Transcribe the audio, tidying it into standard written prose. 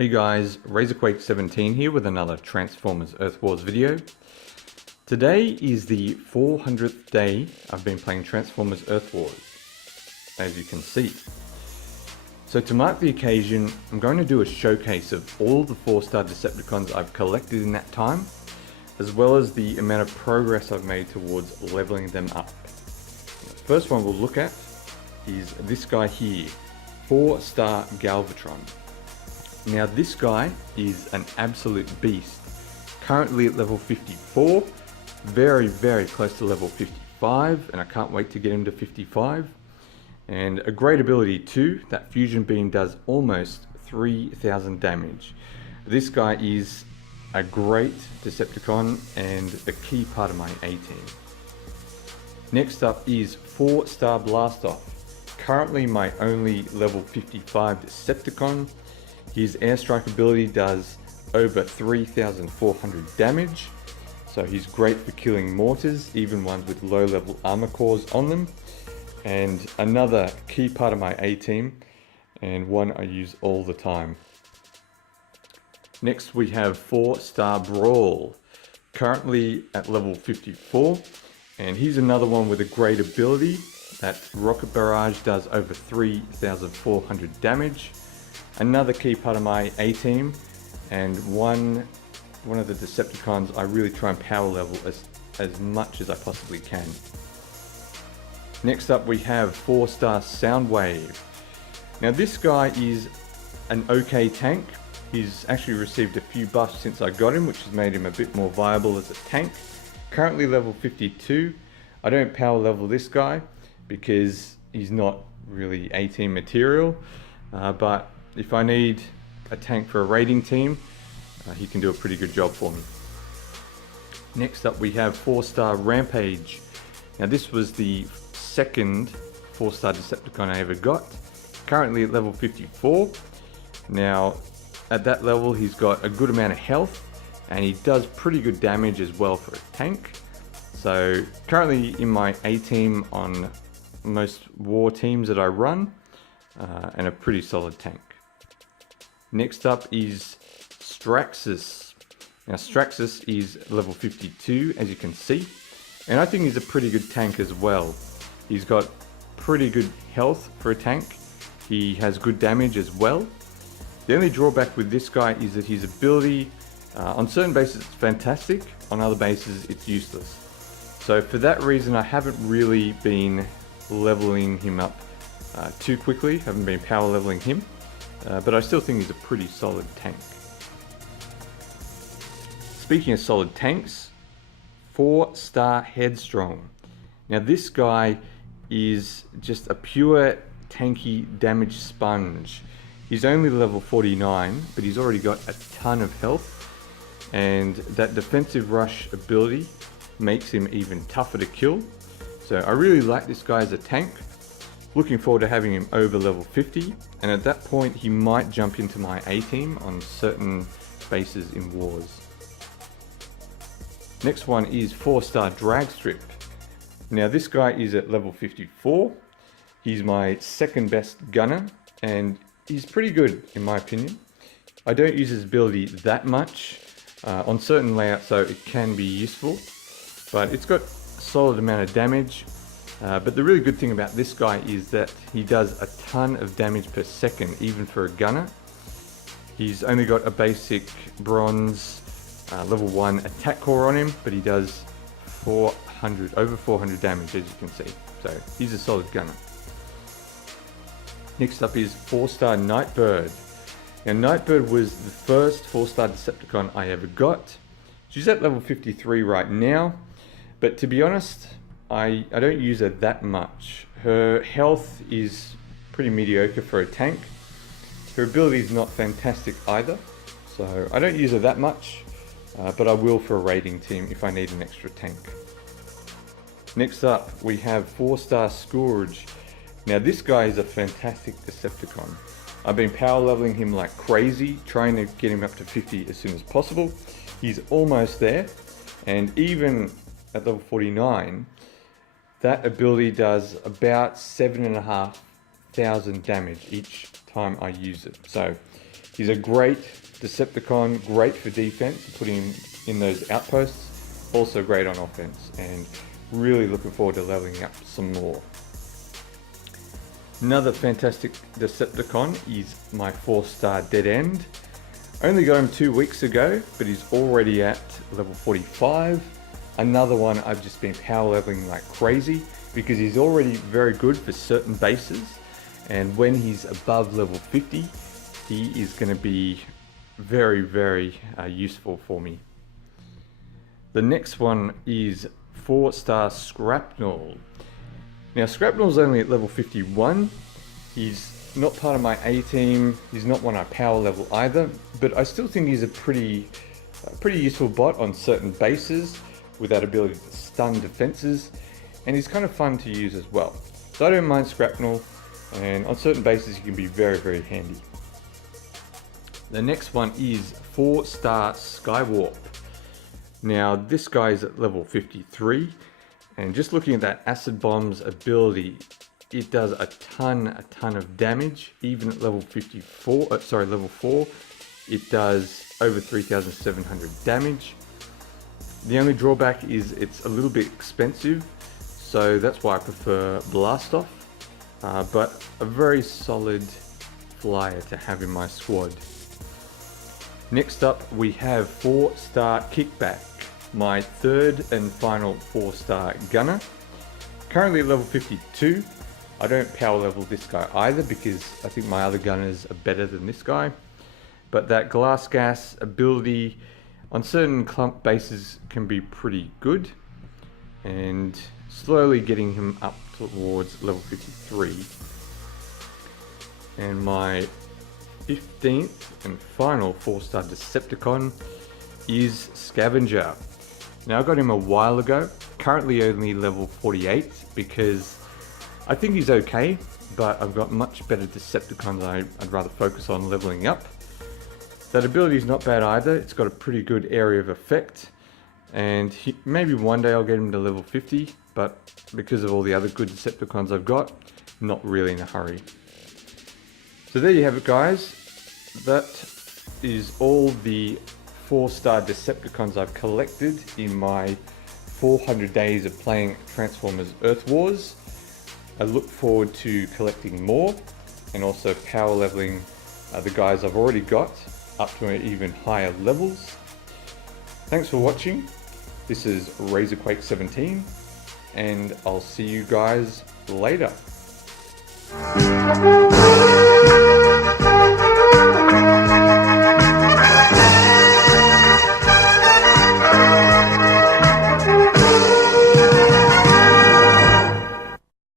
Hey guys, RazorQuake17 here with another Transformers Earth Wars video. Today is the 400th day I've been playing Transformers Earth Wars, as you can see. So to mark the occasion, I'm going to do a showcase of all the 4-star Decepticons I've collected in that time, as well as the amount of progress I've made towards leveling them up. The first one we'll look at is this guy here, 4-star Galvatron. Now this guy is an absolute beast, currently at level 54, very close to level 55, and I can't wait to get him to 55. And a great ability too, that fusion beam does almost 3000 damage. This guy is a great Decepticon and a key part of my A-team. Next up is 4-star Blastoff, currently my only level 55 Decepticon. His airstrike ability does over 3,400 damage, so he's great for killing mortars, even ones with low level armor cores on them. And another key part of my A-team, and one I use all the time. Next we have 4-star Brawl, currently at level 54, and he's another one with a great ability. That Rocket Barrage does over 3,400 damage. Another key part of my A-team, and one of the Decepticons I really try and power level as much as I possibly can. Next up we have 4-star Soundwave. Now this guy is an okay tank. He's actually received a few buffs since I got him, which has made him a bit more viable as a tank. Currently level 52. I don't power level this guy because he's not really A-team material, but if I need a tank for a raiding team, he can do a pretty good job for me. Next up we have 4-star Rampage. Now this was the second 4-star Decepticon I ever got, currently at level 54. Now at that level he's got a good amount of health and he does pretty good damage as well for a tank. So currently in my A-team on most war teams that I run, and a pretty solid tank. Next up is Straxus. Now Straxus is level 52, as you can see, and I think he's a pretty good tank as well. He's got pretty good health for a tank. He has good damage as well. The only drawback with this guy is that his ability, on certain bases it's fantastic, on other bases it's useless. So for that reason I haven't really been leveling him up too quickly, haven't been power leveling him. But I still think he's a pretty solid tank. Speaking of solid tanks, 4-star Headstrong. Now this guy is just a pure tanky damage sponge. He's only level 49, but he's already got a ton of health, and that defensive rush ability makes him even tougher to kill. So I really like this guy as a tank. Looking forward to having him over level 50, and at that point he might jump into my A-team on certain bases in wars. Next one is 4-star Dragstrip. Now this guy is at level 54. He's my second best gunner, and he's pretty good in my opinion. I don't use his ability that much on certain layouts, so it can be useful, but it's got a solid amount of damage. But the really good thing about this guy is that he does a ton of damage per second, even for a gunner. He's only got a basic bronze level 1 attack core on him, but he does over 400 damage, as you can see. So he's a solid gunner. Next up is 4-star Nightbird. Now Nightbird was the first 4-star Decepticon I ever got. She's at level 53 right now, but to be honest, I don't use her that much. Her health is pretty mediocre for a tank. Her ability is not fantastic either, so I don't use her that much, but I will for a raiding team if I need an extra tank. Next up we have 4-star Scourge. Now this guy is a fantastic Decepticon. I've been power leveling him like crazy, trying to get him up to 50 as soon as possible. He's almost there, and even at level 49, that ability does about 7,500 damage each time I use it. So He's a great Decepticon, great for defense, putting him in those outposts, also great on offense, and really looking forward to leveling up some more. Another fantastic Decepticon is my 4-star Dead End. I only got him 2 weeks ago, but he's already at level 45. Another one I've just been power leveling like crazy because he's already very good for certain bases, and when he's above level 50, he is going to be very useful for me. The next one is 4-star Scrapnel. Now Scrapnel's only at level 51. He's not part of my A team, he's not one I power level either, but I still think he's a pretty useful bot on certain bases with that ability to stun defenses, and he's kind of fun to use as well. So I don't mind Scrapnel, and on certain bases he can be very handy. The next one is 4-star Skywarp. Now this guy is at level 53, and just looking at that Acid Bomb's ability, it does a ton of damage. Even at level 4, it does over 3,700 damage. The only drawback is it's a little bit expensive, so that's why I prefer Blast Off, but a very solid flyer to have in my squad. Next up we have 4-star Kickback, my third and final 4-star gunner. Currently at level 52. I don't power level this guy either because I think my other gunners are better than this guy. But that Glass Gas ability on certain clump bases can be pretty good, and slowly getting him up towards level 53. And my 15th and final 4-star Decepticon is Scavenger. Now I got him a while ago, currently only level 48 because I think he's okay, but I've got much better Decepticons I'd rather focus on leveling up. That ability is not bad either, it's got a pretty good area of effect, and maybe one day I'll get him to level 50, but because of all the other good Decepticons I've got, not really in a hurry. So there you have it guys, that is all the 4-star Decepticons I've collected in my 400 days of playing Transformers Earth Wars. I look forward to collecting more and also power leveling the guys I've already got up to even higher levels. Thanks for watching. This is RazorQuake17, and I'll see you guys later.